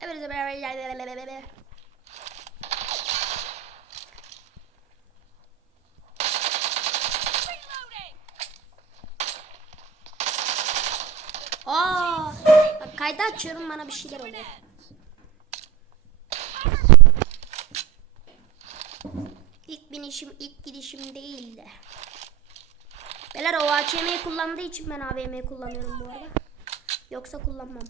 Beraber Aa, bak kaydı açıyorum bana bir şeyler oluyor. İlk binişim, ilk gidişim değildi. Beyler o AKM'yi kullandığı için ben AVM'yi kullanıyorum bu arada. Yoksa kullanmam.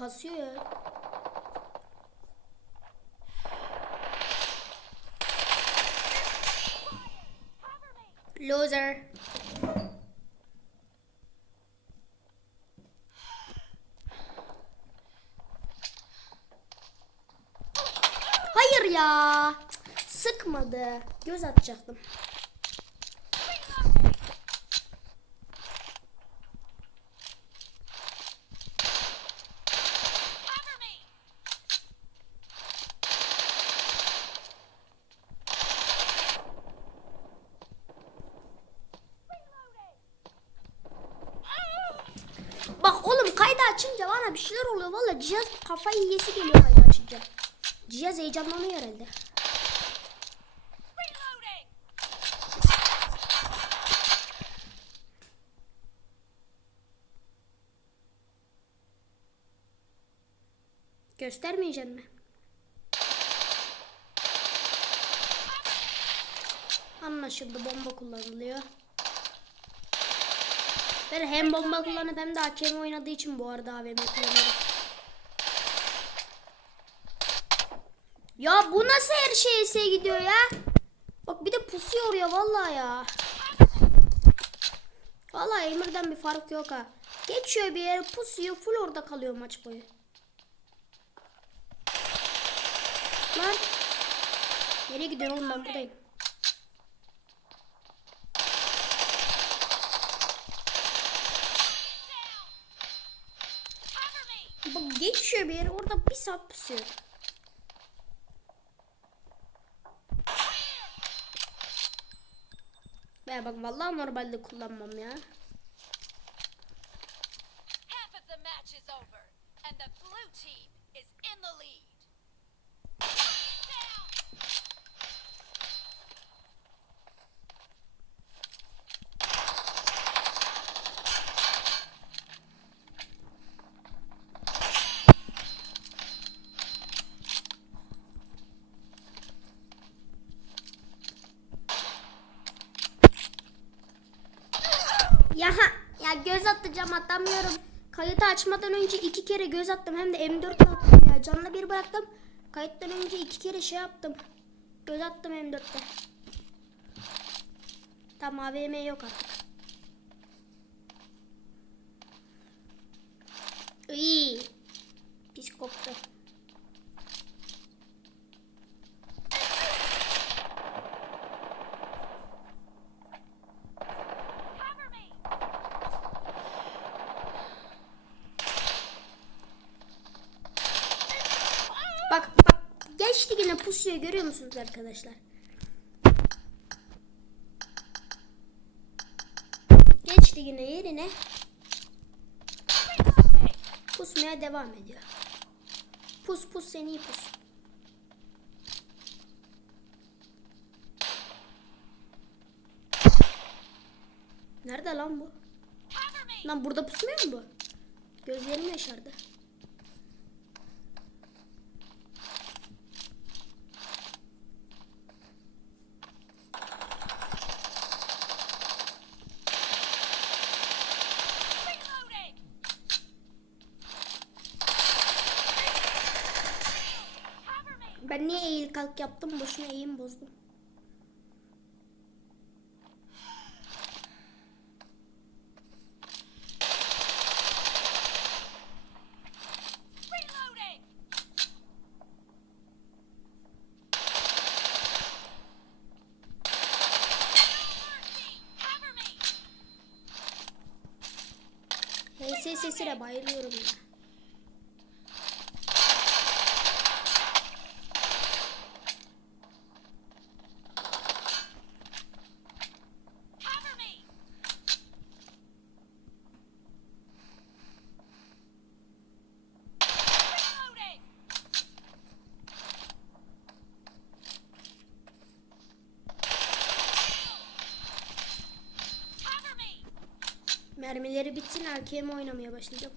Kasıyor ya. Loser. Hayır ya. Sıkmadı. Göz atacaktım. Cover me! Bak oğlum kaydı açınca bana bir şeyler oluyor. Valla cihaz kafayı yiyesi geliyor kaydı açınca. Cihaz heyecanlanıyor herhalde. Reloading! Göstermeyeceğim mi? Anlaşıldı bomba kullanılıyor. Ben hem bomba kullanıp hem de AKM oynadığı için bu arada AVM kullanıyorum. Ya bu nasıl her şeye S gidiyor ya? Bak bir de pusuyor ya vallahi ya. Vallahi Emir'den bir fark yok ha. Geçiyor bir yere pusuyor full orada kalıyor maç boyu. Lan. Nereye gidiyorsun oğlum ben buradayım. Geçiyor bir yere orada bir saat pusuyor. Be bak vallahi normalde kullanmam ya. Half of the match is over, and the blue team is in the lead. Down! Ya ha, ya göz atacağım atamıyorum. Kayıtı açmadan önce iki kere göz attım hem de M4 attım ya. Canlı bir bıraktım. Kayıttan önce iki kere şey yaptım. Göz attım M4'te. Tamam AVM yok artık. Geçti yine pusuyor görüyor musunuz arkadaşlar? Geçti yine yerine pusmaya devam ediyor. Pus pus seni pus. Nerede lan bu? Lan burada pusmuyor mu bu? Gözlerim yaşardı. Kalk yaptım boşuna eğim bozdum. HS sesine bayılıyorum ya. Mermileri bitsin AKM oynamaya başlayacağım.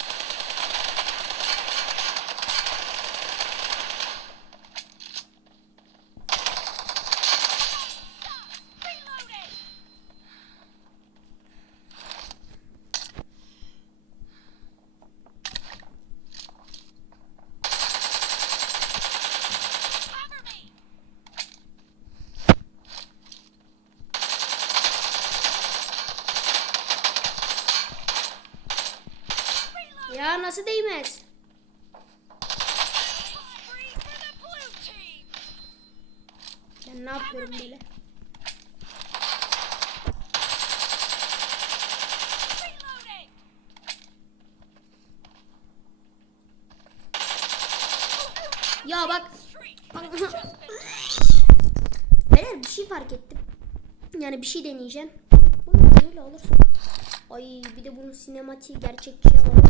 Ya nasıl değmez? Ben ne yapıyorum böyle? Ya bak. Beyler bir şey fark ettim. Yani bir şey deneyeceğim. Böyle olursa. Ay bir de bunun sinematiği gerçekçi alalım.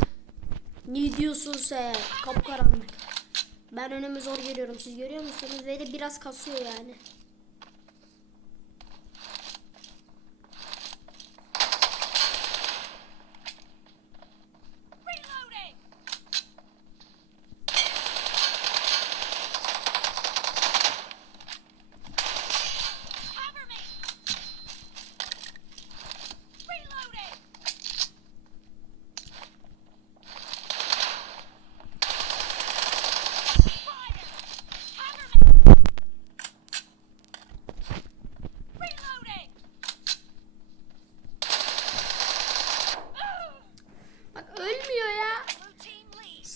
Ne diyorsun sen? Kapkaranlık. Ben önümü zor görüyorum. Siz görüyor musunuz? Ve de biraz kasıyor yani.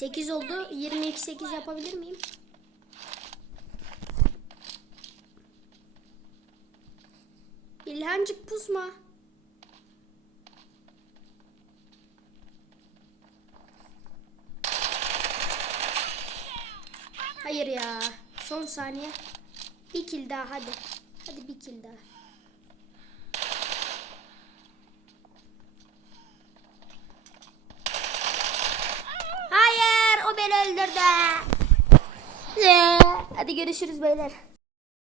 8 oldu. 22 8 yapabilir miyim? İlhancık pusma. Hayır ya. Son saniye. Bir kill daha hadi. Hadi bir kill daha. Hayır o beni öldürdü. Hadi görüşürüz beyler.